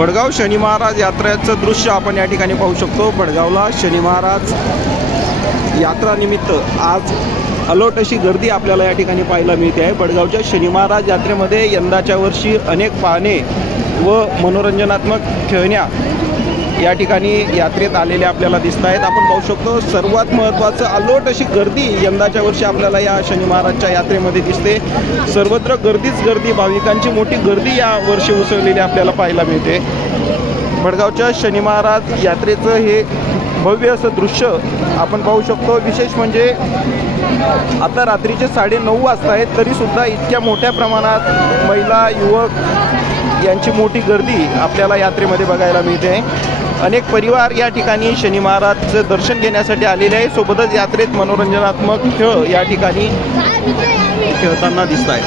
भडगाव शनी महाराज यात्रेचं दृश्य आपण या ठिकाणी पाहू शकतो। भडगावला शनी महाराज यात्रा निमित्त आज अलोट अशी गर्दी आपल्याला या ठिकाणी पाहायला मिळते आहे। भडगावच्या शनी महाराज यात्रेमध्ये यंदाच्या वर्षी अनेक पाहणे व मनोरंजनात्मक खेळण्या या ठिकाणी यात्रेत आलेल्या आपल्याला दिसत आहेत। आपण पाहू शकतो सर्वात महत्त्वाचं अलोट अशी गर्दी यंदाच्या वर्षी आपल्याला या शनी महाराजच्या यात्रेमध्ये दिसते। सर्वत्र गर्दीच गर्दी, भाविकांची मोठी गर्दी या वर्षी उसळलेली आपल्याला पाहायला मिळते। भडगावच्या शनी महाराज यात्रेचं हे भव्य असं दृश्य आपण पाहू शकतो। विशेष म्हणजे आता रात्रीचे 9:30 वाजता आहेत, तरीसुद्धा इतक्या मोठ्या प्रमाणात महिला युवक यांची मोठी गर्दी आपल्याला यात्रेमध्ये बघायला मिळते। अनेक परिवार या ठिकाणी शनी महाराजचं दर्शन घेण्यासाठी आलेले आहे। सोबतच यात्रेत मनोरंजनात्मक खेळ या ठिकाणी खेळताना दिसत आहेत।